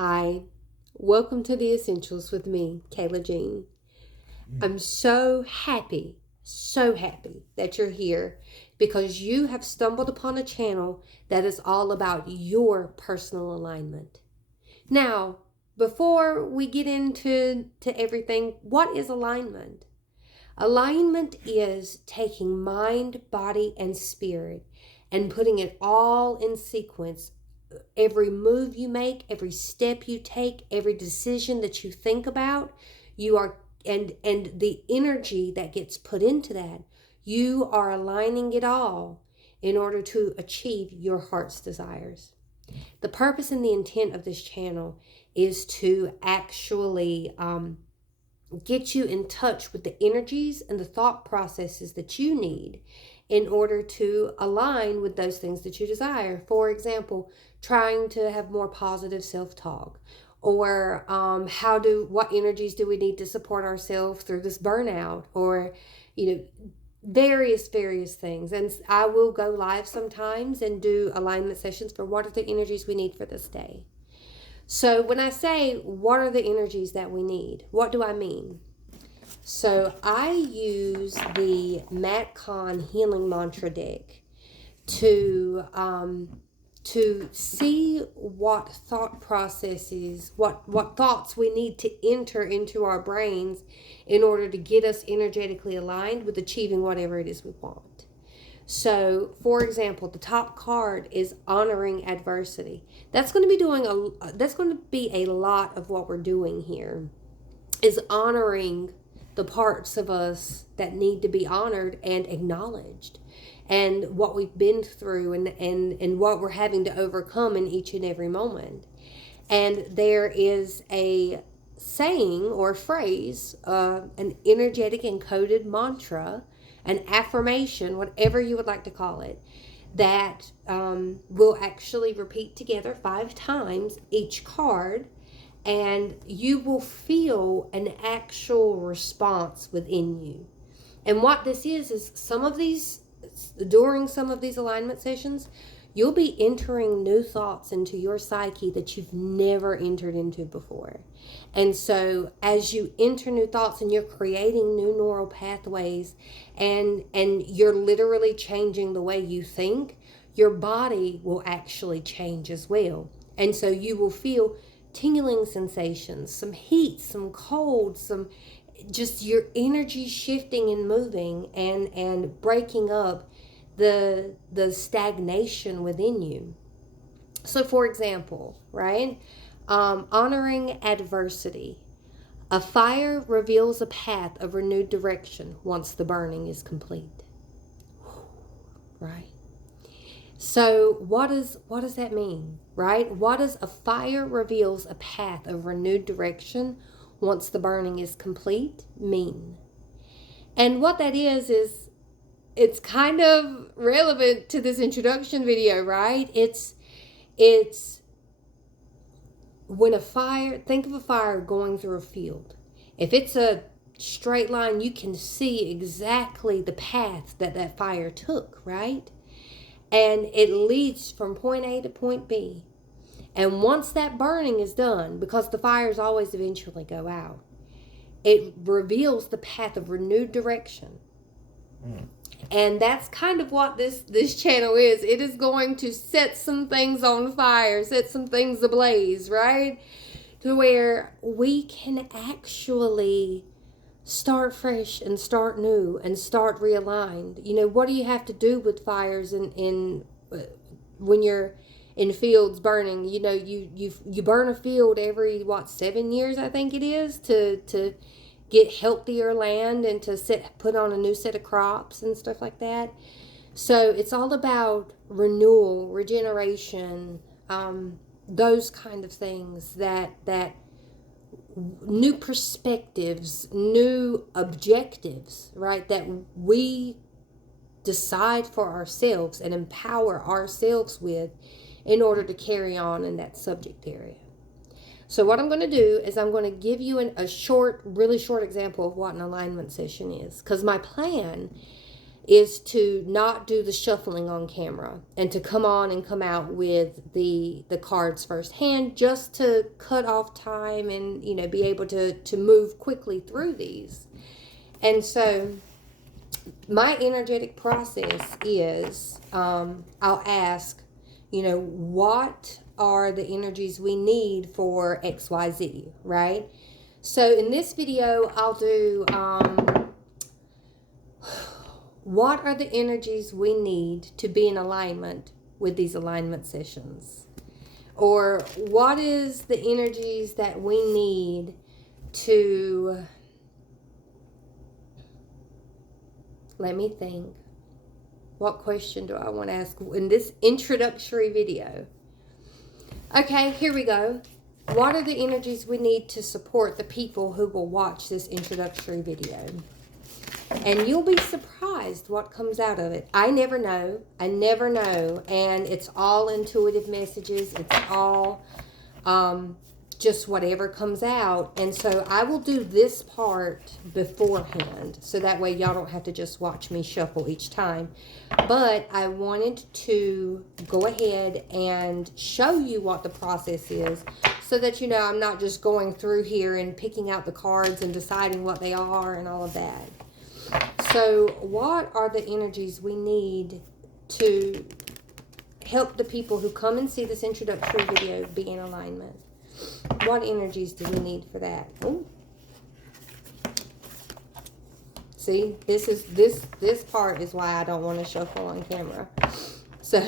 Hi, welcome to the Essentials with me, Kayla Jean. I'm so happy that you're here because you have stumbled upon a channel that is all about your personal alignment. Now, before we get into everything, what is alignment? Alignment is taking mind, body, and spirit and putting it all in sequence. Every move you make, every step you take, every decision that you think about, you are and the energy that gets put into that, you are aligning it all in order to achieve your heart's desires. The purpose and the intent of this channel is to actually get you in touch with the energies and the thought processes that you need in order to align with those things that you desire. For example, trying to have more positive self-talk, or what energies do we need to support ourselves through this burnout, or various things. And I will go live sometimes and do alignment sessions for what are the energies we need for this day. So when I say what are the energies that we need, what do I mean? So I use the Matt Kahn Healing Mantra deck to see what thought processes, what thoughts we need to enter into our brains in order to get us energetically aligned with achieving whatever it is we want. So, for example, the top card is honoring adversity. That's going to be a lot of what we're doing here, is honoring the parts of us that need to be honored and acknowledged, and what we've been through and what we're having to overcome in each and every moment. And there is a saying or phrase, an energetic encoded mantra, an affirmation, whatever you would like to call it, that will actually repeat together 5 times each card, and you will feel an actual response within you. And what this is during some of these alignment sessions, you'll be entering new thoughts into your psyche that you've never entered into before. And so as you enter new thoughts and you're creating new neural pathways, and you're literally changing the way you think, your body will actually change as well. And so you will feel tingling sensations, some heat, some cold, some just your energy shifting and moving and breaking up the stagnation within you. So for example, right? Honoring adversity. A fire reveals a path of renewed direction once the burning is complete. Right? So what does that mean, right? What does a fire reveals a path of renewed direction once the burning is complete mean? And what that is it's kind of relevant to this introduction video, right? It's when think of a fire going through a field. If it's a straight line, you can see exactly the path that fire took, right? And it leads from point A to point B. And once that burning is done, because the fires always eventually go out, it reveals the path of renewed direction. And that's kind of what this channel is. It is going to set some things on fire, set some things ablaze, right? To where we can actually start fresh and start new and start realigned. What do you have to do with fires in when you're in fields burning? You burn a field every 7 years, I think it is, to get healthier land and to put on a new set of crops and stuff like that. So it's all about renewal, regeneration, those kind of things, that new perspectives, new objectives, right, that we decide for ourselves and empower ourselves with in order to carry on in that subject area. So what I'm going to do is I'm going to give you really short example of what an alignment session is. Because my plan is to not do the shuffling on camera and to come on and come out with the cards firsthand, just to cut off time and, you know, be able to move quickly through these. And so my energetic process is, I'll ask, you know, what are the energies we need for XYZ, right? So in this video, I'll do, what are the energies we need to be in alignment with these alignment sessions? Or what is the energies that we need to, let me think. What question do I want to ask in this introductory video? Okay, here we go. What are the energies we need to support the people who will watch this introductory video? And you'll be surprised what comes out of it. I never know. And it's all intuitive messages. It's all just whatever comes out. And so I will do this part beforehand, so that way y'all don't have to just watch me shuffle each time. But I wanted to go ahead and show you what the process is, so that, you know, I'm not just going through here and picking out the cards and deciding what they are and all of that. So what are the energies we need to help the people who come and see this introductory video be in alignment? What energies do we need for that? Ooh. See, this part is why I don't want to shuffle on camera. So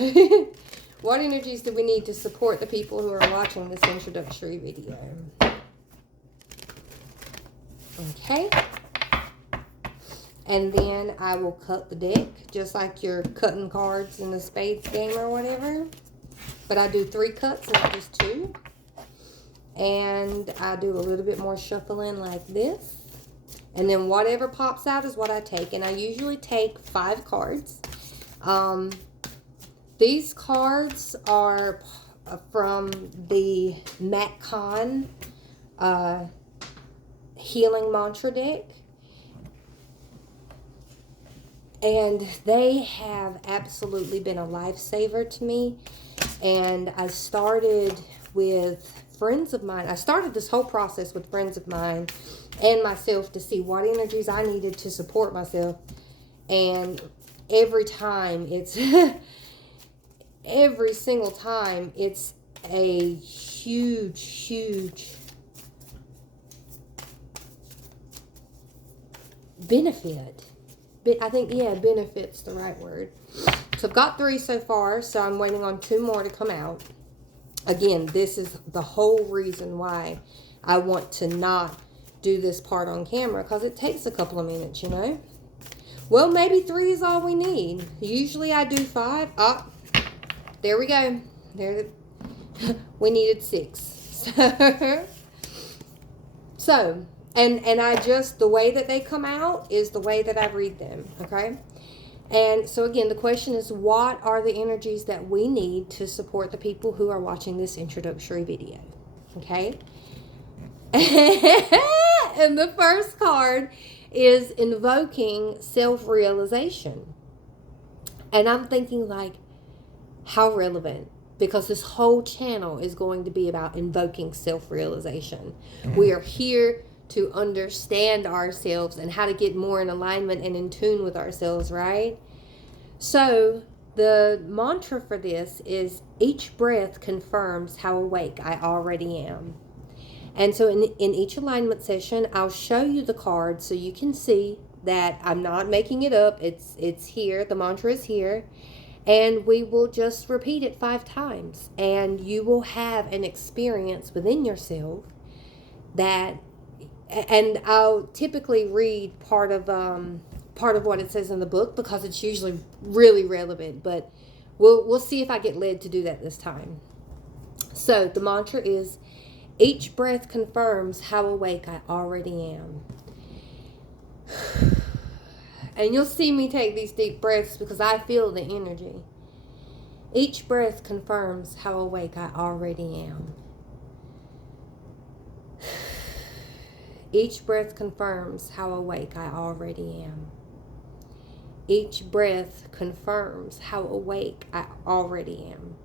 what energies do we need to support the people who are watching this introductory video? Okay. And then I will cut the deck, just like you're cutting cards in the spades game or whatever. But I do 3 cuts, not just 2. And I do a little bit more shuffling like this. And then whatever pops out is what I take. And I usually take 5 cards. These cards are from the Matt Kahn Healing Mantra deck. And they have absolutely been a lifesaver to me. And I started with friends of mine. I started this whole process with friends of mine and myself to see what energies I needed to support myself. And every time it's, every single time it's a huge, huge benefit. I think, yeah, benefit's the right word. So I've got 3 so far, so I'm waiting on 2 more to come out. Again, this is the whole reason why I want to not do this part on camera, because it takes a couple of minutes, you know. Well, maybe 3 is all we need. Usually I do 5. Oh, there we go. There, we needed 6. So and I just, the way that they come out is the way that I read them, okay? And so again, the question is, what are the energies that we need to support the people who are watching this introductory video, okay? And the first card is Invoking SelfRealization. And I'm thinking, like, how relevant? Because this whole channel is going to be about invoking self-realization. We are here to understand ourselves and how to get more in alignment and in tune with ourselves, right? So the mantra for this is, each breath confirms how awake I already am. And so in each alignment session, I'll show you the card so you can see that I'm not making it up. It's here. The mantra is here. And we will just repeat it 5 times. And you will have an experience within yourself that, and I'll typically read part of what it says in the book, because it's usually really relevant, but we'll see if I get led to do that this time. So the mantra is, each breath confirms how awake I already am. And you'll see me take these deep breaths because I feel the energy. Each breath confirms how awake I already am. Each breath confirms how awake I already am. Each breath confirms how awake I already am.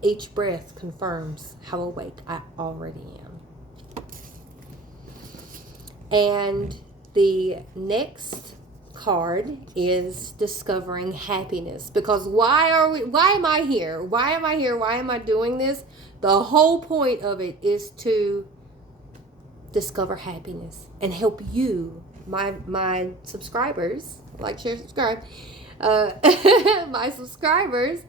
Each breath confirms how awake I already am. And the next card is discovering happiness. Because why am I here? Why am I here? Why am I doing this? The whole point of it is to discover happiness and help you, my subscribers, like, share, subscribe, my subscribers,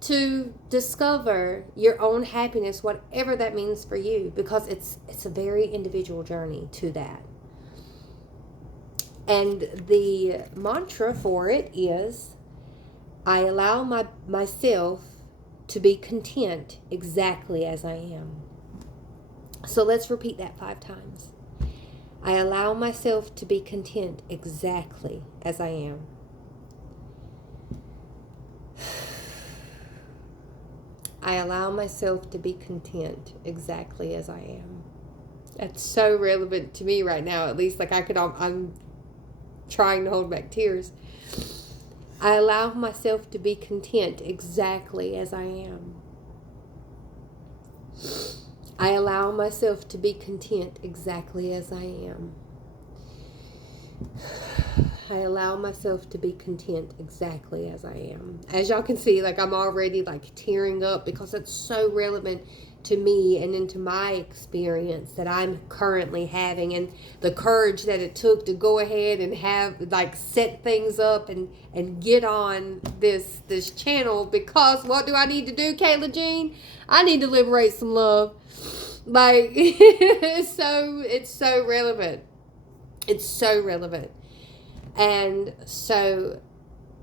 to discover your own happiness, whatever that means for you, because it's a very individual journey to that. And the mantra for it is, I allow myself to be content exactly as I am. So let's repeat that 5 times. I allow myself to be content exactly as I am. I allow myself to be content exactly as I am. That's so relevant to me right now. At least, like, I'm trying to hold back tears. I allow myself to be content exactly as I am. I allow myself to be content exactly as I am. I allow myself to be content exactly as I am. As y'all can see, like, I'm already, like, tearing up because it's so relevant to me and into my experience that I'm currently having, and the courage that it took to go ahead and have, like, set things up and get on this channel. Because what do I need to do, Kayla Jean? I need to liberate some love. Like, it's so relevant. It's so relevant. And so,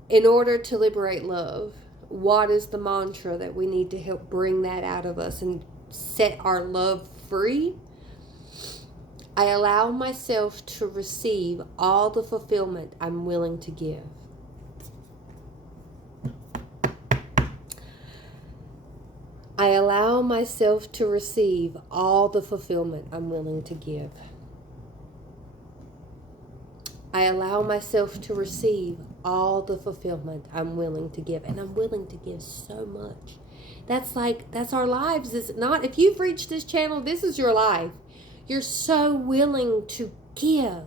in order to liberate love, what is the mantra that we need to help bring that out of us and set our love free? I allow myself to receive all the fulfillment I'm willing to give. I allow myself to receive all the fulfillment I'm willing to give. I allow myself to receive all the fulfillment I'm willing to give. And I'm willing to give so much. That's our lives, is it not? If you've reached this channel, this is your life. You're so willing to give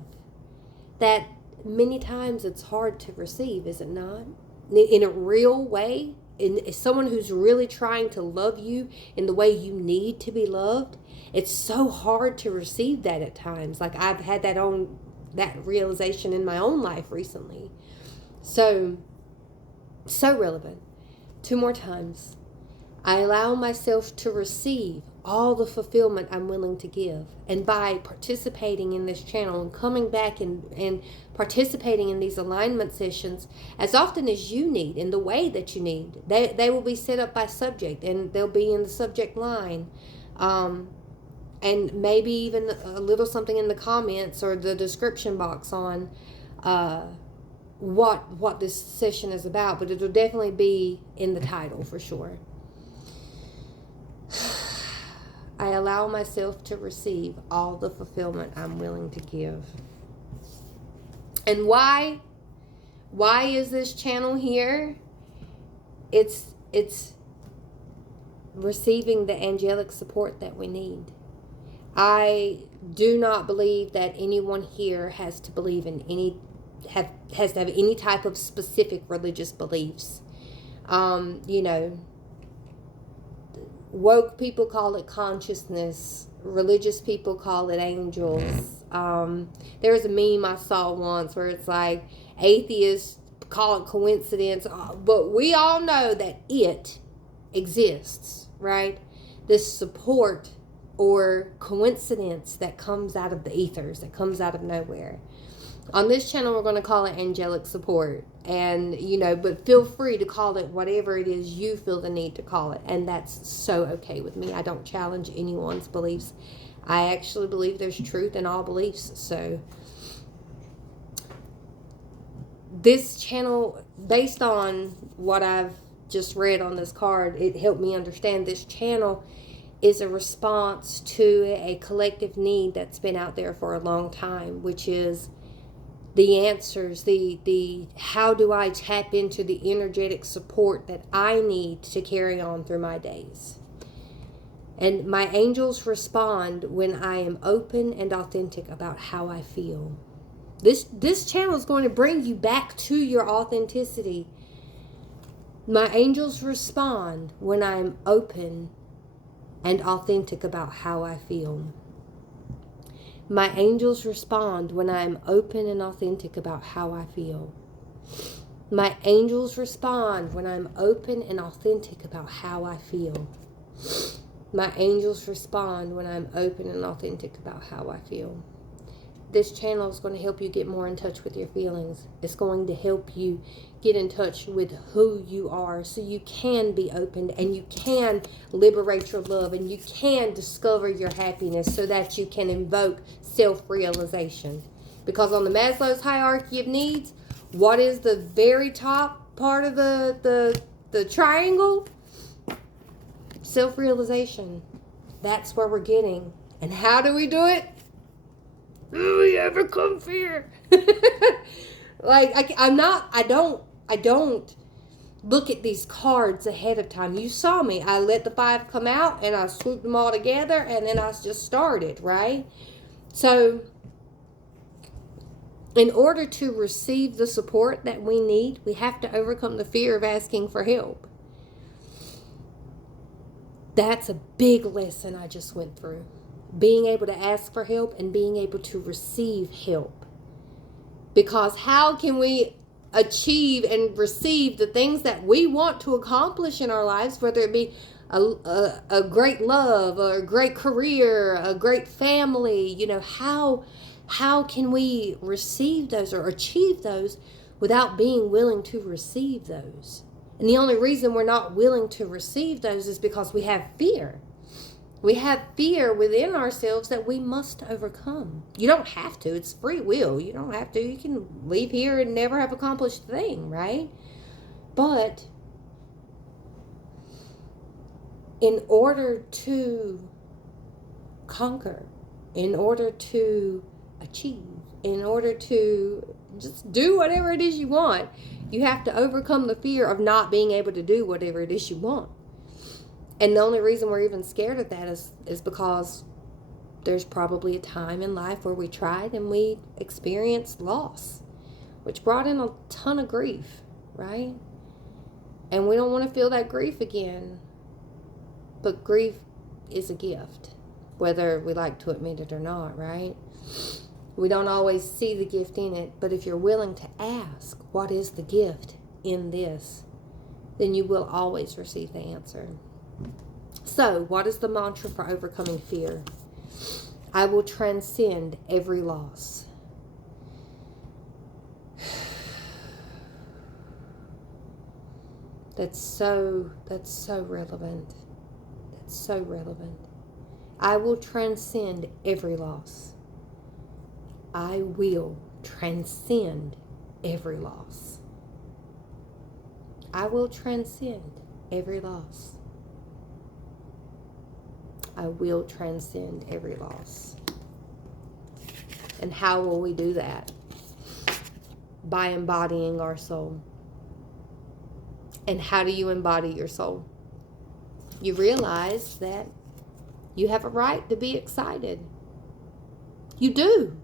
that many times it's hard to receive, is it not? In a real way, in someone who's really trying to love you in the way you need to be loved, it's so hard to receive that at times. Like, I've had that realization in my own life recently. So relevant. 2 more times. I allow myself to receive all the fulfillment I'm willing to give. And by participating in this channel and coming back and participating in these alignment sessions as often as you need, in the way that you need, they will be set up by subject, and they'll be in the subject line. And maybe even a little something in the comments or the description box on what this session is about. But it'll definitely be in the title for sure. I allow myself to receive all the fulfillment I'm willing to give. And why is this channel here? It's receiving the angelic support that we need. I do not believe that anyone here has to believe in has to have any type of specific religious beliefs. Woke people call it consciousness. Religious people call it angels. There was a meme I saw once where it's like, atheists call it coincidence. But we all know that it exists, right? This support or coincidence that comes out of the ethers, that comes out of nowhere. On this channel, we're going to call it angelic support. And, but feel free to call it whatever it is you feel the need to call it. And that's so okay with me. I don't challenge anyone's beliefs. I actually believe there's truth in all beliefs. So this channel, based on what I've just read on this card, it helped me understand this channel is a response to a collective need that's been out there for a long time, which is the answers, the how do I tap into the energetic support that I need to carry on through my days. And my angels respond when I am open and authentic about how I feel. This channel is going to bring you back to your authenticity. My angels respond when I am open and authentic about how I feel. My angels respond when I am open and authentic about how I feel. My angels respond when I'm open and authentic about how I feel. My angels respond when I'm open and authentic about how I feel. This channel is going to help you get more in touch with your feelings. It's going to help you get in touch with who you are so you can be open and you can liberate your love and you can discover your happiness so that you can invoke self-realization. Because on the Maslow's hierarchy of needs, what is the very top part of the triangle? Self-realization. That's where we're getting. And how do we do it? We overcome fear. Like I don't look at these cards ahead of time. You saw me. I let the 5 come out and I swooped them all together and then I just started, right? So in order to receive the support that we need, we have to overcome the fear of asking for help. That's a big lesson I just went through. Being able to ask for help and being able to receive help. Because how can we achieve and receive the things that we want to accomplish in our lives, whether it be a great love, or a great career, a great family, how can we receive those or achieve those without being willing to receive those? And the only reason we're not willing to receive those is because we have fear. We have fear within ourselves that we must overcome. You don't have to. It's free will. You don't have to. You can leave here and never have accomplished a thing, right? But in order to conquer, in order to achieve, in order to just do whatever it is you want, you have to overcome the fear of not being able to do whatever it is you want. And the only reason we're even scared of that is because there's probably a time in life where we tried and we experienced loss, which brought in a ton of grief, right? And we don't want to feel that grief again. But grief is a gift, whether we like to admit it or not, right? We don't always see the gift in it, but if you're willing to ask, what is the gift in this, then you will always receive the answer. So, what is the mantra for overcoming fear? I will transcend every loss. That's so relevant. That's so relevant. I will transcend every loss. I will transcend every loss. I will transcend every loss. I will transcend every loss. And how will we do that? By embodying our soul. And how do you embody your soul? You realize that you have a right to be excited. You do.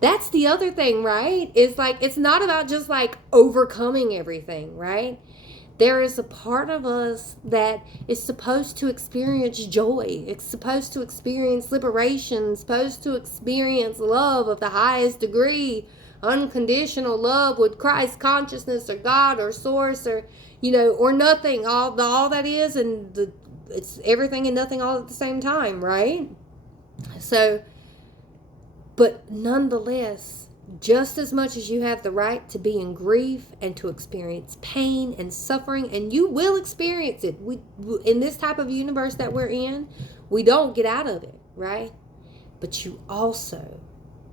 That's the other thing, right? It's not about just overcoming everything, right? There is a part of us that is supposed to experience joy. It's supposed to experience liberation, supposed to experience love of the highest degree, unconditional love with Christ consciousness or God or source or nothing. All that is, and it's everything and nothing all at the same time, right? So, but nonetheless, just as much as you have the right to be in grief and to experience pain and suffering, and you will experience it. In this type of universe that we're in, we don't get out of it, right? But you also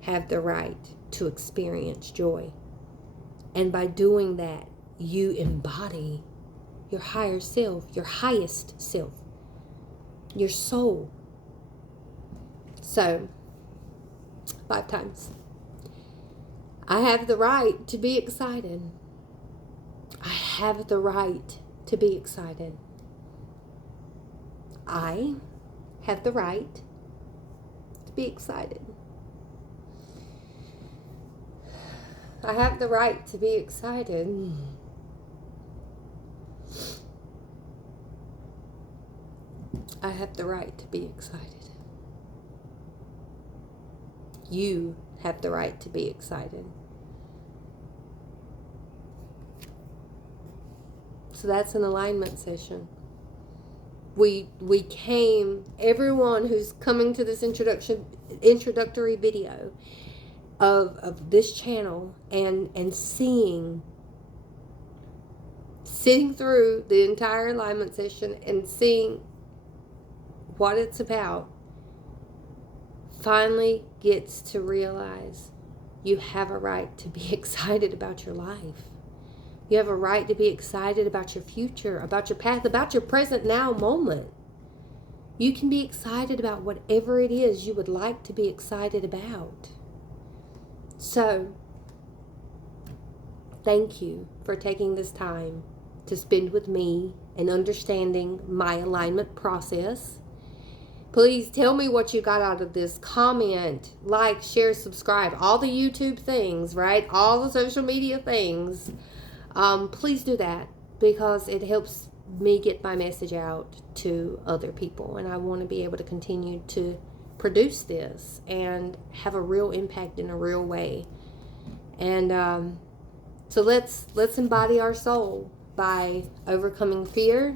have the right to experience joy. And by doing that, you embody your higher self, your highest self, your soul. So, 5 times. I have the right to be excited. I have the right to be excited. I have the right to be excited. I have the right to be excited. I have the right to be excited. You have the right to be excited. So that's an alignment session. We came, everyone who's coming to this introductory video of this channel and sitting through the entire alignment session and seeing what it's about, finally gets to realize you have a right to be excited about your life. You have a right to be excited about your future, about your path, about your present now moment. You can be excited about whatever it is you would like to be excited about. So, thank you for taking this time to spend with me and understanding my alignment process. Please tell me what you got out of this. Comment, like, share, subscribe. All the YouTube things, right? All the social media things. Please do that because it helps me get my message out to other people. And I want to be able to continue to produce this and have a real impact in a real way. And so let's embody our soul by overcoming fear,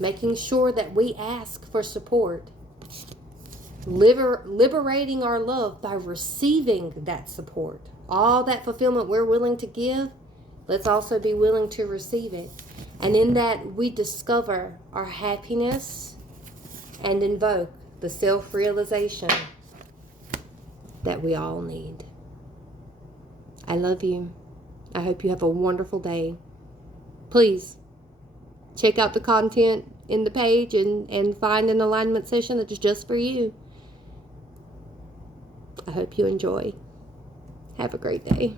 making sure that we ask for support, liberating our love by receiving that support. All that fulfillment we're willing to give, let's also be willing to receive it. And in that, we discover our happiness and invoke the self-realization that we all need. I love you. I hope you have a wonderful day. Please check out the content in the page and find an alignment session that's just for you. I hope you enjoy. Have a great day.